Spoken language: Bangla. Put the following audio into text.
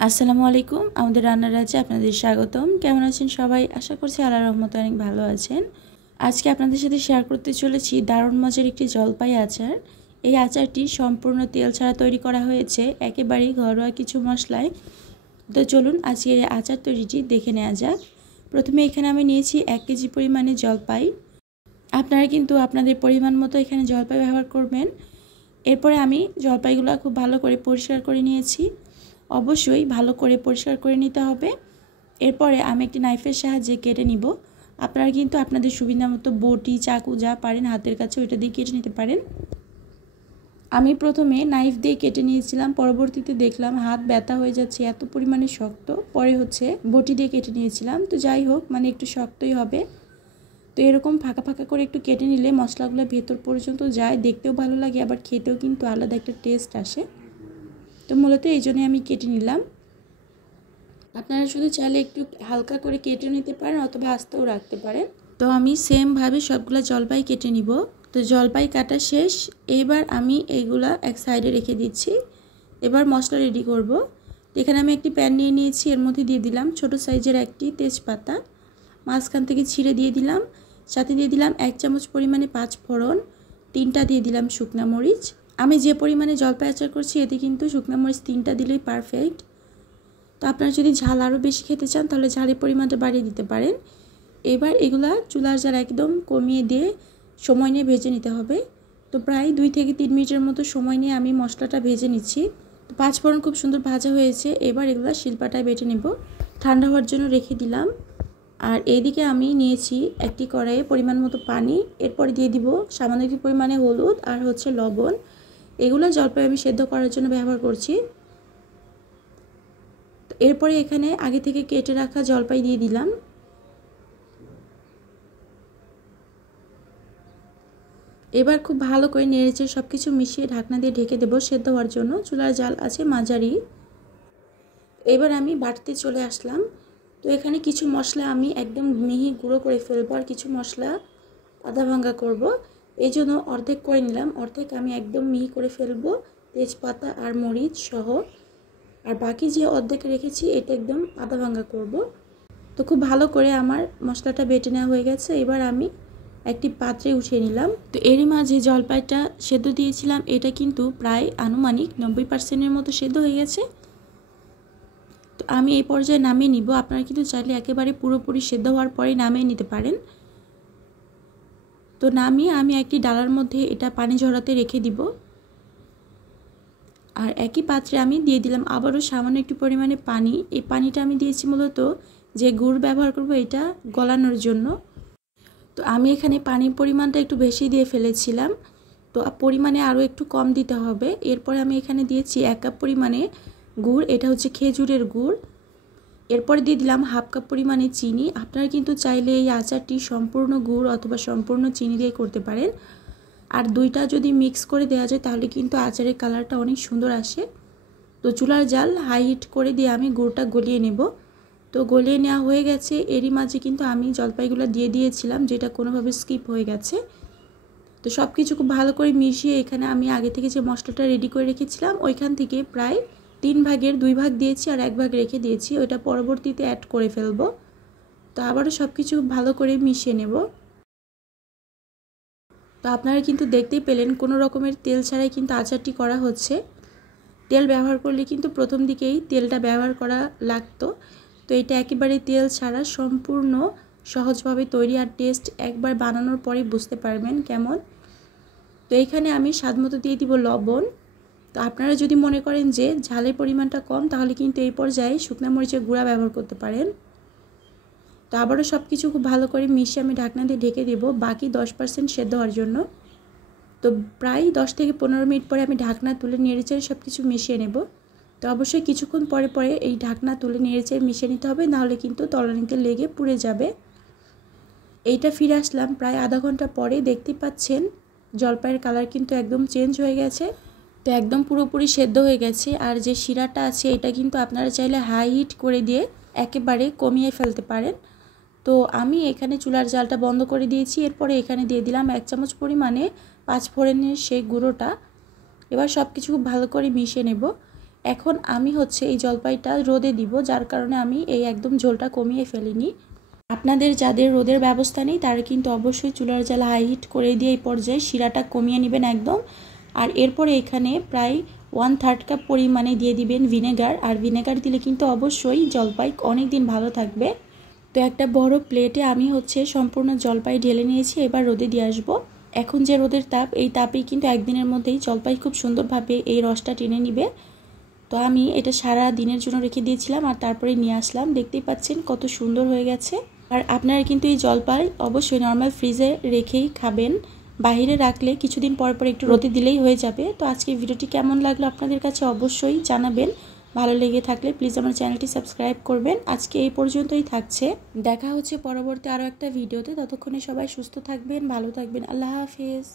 আসসালামু আলাইকুম। আমাদের রান্নার রাজ্যে আপনাদের স্বাগতম। কেমন আছেন সবাই? আশা করছি আল্লাহর রহমতে অনেক ভালো আছেন। আজকে আপনাদের সাথে শেয়ার করতে চলেছি দারুণ মজার একটি জলপাই আচার। এই আচারটি সম্পূর্ণ তেল ছাড়া তৈরি করা হয়েছে, একেবারেই ঘরোয়া কিছু মশলায়। তো চলুন আজকে এই আচার তৈরিটি দেখে নেওয়া যাক। প্রথমে এখানে আমি নিয়েছি 1 কেজি পরিমাণে জলপাই। আপনারা কিন্তু আপনাদের পরিমাণ মতো এখানে জলপাই ব্যবহার করবেন। এরপরে আমি জলপাইগুলো খুব ভালো করে পরিষ্কার করে নিয়েছি। অবশ্যই ভালো করে পরিষ্কার করে নিতে হবে। এরপরে আমি একটি নাইফের সাহায্যে কেটে নিব। আপনারা কিন্তু আপনাদের সুবিধা মতো বটি, চাকু যা পারেন হাতের কাছে ওইটা দিয়ে কেটে নিতে পারেন। আমি প্রথমে নাইফ দিয়ে কেটে নিয়েছিলাম, পরবর্তীতে দেখলাম হাত ব্যথা হয়ে যাচ্ছে, এত পরিমাণে শক্ত। পরে বটি দিয়ে কেটে নিয়েছিলাম। তো যাই হোক, একটু শক্তই হবে। তো এরকম ফাঁকা ফাঁকা করে একটু কেটে নিলে মশলাগুলো ভেতর পর্যন্ত যায়, দেখতেও ভালো লাগে, আবার খেতেও কিন্তু আলাদা একটা টেস্ট আসে। তো মূলত এই জন্যই আমি কেটে নিলাম। আপনারা শুধু চাইলে একটু হালকা করে কেটে নিতে পারেন অথবা আস্তেও রাখতে পারেন। তো আমি সেমভাবে সবগুলো জলপাই কেটে নিব। তো জলপাই কাটা শেষ। এবার আমি এইগুলা এক সাইডে রেখে দিচ্ছি। এবার মশলা রেডি করব। এখানে আমি একটি প্যান নিয়ে নিয়েছি, এর মধ্যে দিয়ে দিলাম ছোট সাইজের একটি তেজপাতা, মাঝখান থেকে ছিঁড়ে দিয়ে দিলাম। সাথে দিয়ে দিলাম 1 চামচ পরিমাণে 5 ফোড়ন, 3টা দিয়ে দিলাম শুকনা মরিচ। আমি যে পরিমাণে জলপাই আচার করছি এতে কিন্তু শুকনা মরিচ 3টা দিলেই পারফেক্ট। তো আপনারা যদি ঝাল আরও বেশি খেতে চান তাহলে ঝালের পরিমাণটা বাড়িয়ে দিতে পারেন। এবার এগুলা চুলার জাল একদম কমিয়ে দিয়ে সময় নিয়ে ভেজে নিতে হবে। তো প্রায় 2 থেকে 3 মিনিটের মতো সময় নিয়ে আমি মশলাটা ভেজে নিচ্ছি। তো 5 ফোড়ন খুব সুন্দর ভাজা হয়েছে। এবার এগুলা শিলপাটায় বেটে নেব। ঠান্ডা হওয়ার জন্য রেখে দিলাম। আর এইদিকে আমি নিয়েছি একটি কড়াইয়ে পরিমাণ মতো পানি। এরপরে দিয়ে দিব সামান্য একটু পরিমাণে হলুদ আর লবণ। এগুলো জলপাই আমি সেদ্ধ করার জন্য ব্যবহার করছি। এরপরে এখানে আগে থেকে কেটে রাখা জলপাই দিয়ে দিলাম। এবার খুব ভালো করে নেড়েচেড়ে সব কিছু মিশিয়ে ঢাকনা দিয়ে ঢেকে দেবো সেদ্ধ হওয়ার জন্য। চুলার জাল আছে মাঝারি। এবার আমি বাটতে চলে আসলাম। তো এখানে কিছু মশলা আমি একদম মিহি গুঁড়ো করে ফেলবো, আর কিছু মশলা আধা ভাঙ্গা করব। এই জন্য অর্ধেক করে নিলাম, অর্ধেক আমি একদম মিহি করে ফেলবো তেজপাতা আর মরিচ সহ। আর বাকি যে অর্ধেক রেখেছি এটা একদম আধা ভাঙ্গা করব। তো খুব ভালো করে আমার মশলাটা বেটে নেওয়া হয়ে গেছে। এবার আমি একটি পাত্রে উঠিয়ে নিলাম। তো এরই মাঝে জলপাইটা সেদ্ধ দিয়েছিলাম, এটা কিন্তু প্রায় আনুমানিক 90%-এর মতো সেদ্ধ হয়ে গেছে। তো আমি এই পর্যায়ে নামিয়ে নিব। আপনারা কিন্তু চাইলে একেবারে পুরোপুরি সেদ্ধ হওয়ার পরে নামিয়ে নিতে পারেন। তো নামিয়ে আমি একটি ডালার মধ্যে এটা পানি ঝরাতে রেখে দিব। আর একই পাত্রে আমি দিয়ে দিলাম আবারও সামান্য একটু পরিমাণে পানি। এই পানিটা আমি দিয়েছি মূলত যে গুড় ব্যবহার করব এটা গলানোর জন্য। তো আমি এখানে পানির পরিমাণটা একটু বেশি দিয়ে ফেলেছিলাম, তো পরিমাণে আরও একটু কম দিতে হবে। এরপরে আমি এখানে দিয়েছি 1 কাপ পরিমাণে গুড়, এটা হচ্ছে খেজুরের গুড়। এরপরে দিয়ে দিলাম 1/2 কাপ পরিমাণে চিনি। আপনারা কিন্তু চাইলে এই আচারটি সম্পূর্ণ গুড় অথবা সম্পূর্ণ চিনি দিয়ে করতে পারেন। আর দুইটা যদি মিক্স করে দেওয়া যায় তাহলে কিন্তু আচারের কালারটা অনেক সুন্দর আসে। তো চুলার জাল হাই হিট করে দিয়ে আমি গুড়টা গলিয়ে নেব। তো গলিয়ে নেওয়া হয়ে গেছে। এরই মাঝে কিন্তু আমি জলপাইগুলো দিয়ে দিয়েছিলাম, যেটা কোনোভাবে স্কিপ হয়ে গেছে। তো সব কিছু খুব ভালো করে মিশিয়ে এখানে আমি আগে থেকে যে মশলাটা রেডি করে রেখেছিলাম ওইখান থেকে প্রায় 3 ভাগের 2 ভাগ দিয়েছি আর 1 ভাগ রেখে দিয়েছি, ওইটা পরবর্তীতে অ্যাড করে ফেলবো। তো আবারও সব কিছু ভালো করে মিশিয়ে নেব। তো আপনারা কিন্তু দেখতেই পেলেন কোনো রকমের তেল ছাড়াই কিন্তু আচারটি করা হচ্ছে। তেল ব্যবহার করলে কিন্তু প্রথম দিকেই তেলটা ব্যবহার করা লাগতো। তো এটা একেবারে তেল ছাড়া সম্পূর্ণ সহজভাবে তৈরি, আর টেস্ট একবার বানানোর পরে বুঝতে পারবেন কেমন। তো এইখানে আমি স্বাদমতো দিয়ে দিব লবণ। তো আপনারা যদি মনে করেন যে ঝালের পরিমাণটা কম তাহলে কিন্তু এই পর্যায়ে শুকনা মরিচের গুঁড়া ব্যবহার করতে পারেন। তো আবারও সব কিছু খুব ভালো করে মিশিয়ে আমি ঢাকনা দিয়ে ঢেকে দেব বাকি 10% সেদ্ধ হওয়ার জন্য। তো প্রায় 10 থেকে 15 মিনিট পরে আমি ঢাকনা তুলে নেড়েচেড়ে সব কিছু মিশিয়ে নেব। তো অবশ্যই কিছুক্ষণ পরে পরে এই ঢাকনা তুলে নেড়েচেড়ে মিশিয়ে নিতে হবে, নাহলে কিন্তু তলানিতে লেগে পুড়ে যাবে। এইটা ফিরে আসলাম প্রায় আধা ঘন্টা পরে। দেখতে পাচ্ছেন জলপাইয়ের কালার কিন্তু একদম চেঞ্জ হয়ে গেছে। তো একদম পুরোপুরি সেদ্ধ হয়ে গেছে। আর যে শিরাটা আছে এটা কিন্তু আপনারা চাইলে হাই হিট করে দিয়ে একেবারে কমিয়ে ফেলতে পারেন। তো আমি এখানে চুলার জালটা বন্ধ করে দিয়েছি। এরপরে এখানে দিয়ে দিলাম 1 চামচ পরিমাণে 5 ফোড়নের সেই গুঁড়োটা। এবার সব কিছু খুব ভালো করে মিশিয়ে নেব। এখন আমি হচ্ছে এই জলপাইটা রোদে দিব, যার কারণে আমি এই একদম ঝোলটা কমিয়ে ফেলিনি। আপনাদের যাদের রোদের ব্যবস্থা নেই তারা কিন্তু অবশ্যই চুলার জ্বালা হাই হিট করে দিয়ে এই পর্যায়ে শিরাটা কমিয়ে নেবেন একদম। আর এরপরে এখানে প্রায় 1/3 কাপ পরিমাণে দিয়ে দিবেন ভিনেগার। আর ভিনেগার দিলে কিন্তু অবশ্যই জলপাই অনেক দিন ভালো থাকবে। তো একটা বড় প্লেটে আমি হচ্ছে সম্পূর্ণ জলপাই ঢেলে নিয়েছি, এবার রোদে দিয়ে আসবো। এখন যে রোদের তাপ, এই তাপেই কিন্তু একদিনের মধ্যেই জলপাই খুব সুন্দরভাবে এই রসটা টেনে নিবে। তো আমি এটা সারা দিনের জন্য রেখে দিয়েছিলাম আর তারপরে নিয়ে আসলাম। দেখতেই পাচ্ছেন কত সুন্দর হয়ে গেছে। আর আপনারা কিন্তু এই জলপাই অবশ্যই নর্মাল ফ্রিজে রেখেই খাবেন, বাইরে রাখলে কিছুদিন পর পর একটু রোদে দিলেই হয়ে যাবে। তো আজকে ভিডিওটি কেমন লাগলো আপনাদের কাছে অবশ্যই জানাবেন। ভালো লেগে থাকলে প্লিজ আমার চ্যানেলটি সাবস্ক্রাইব করবেন। আজকে এই পর্যন্তই থাকছে, দেখা হচ্ছে পরবর্তী আরও একটা ভিডিওতে। ততক্ষণে সবাই সুস্থ থাকবেন, ভালো থাকবেন। আল্লাহ হাফেজ।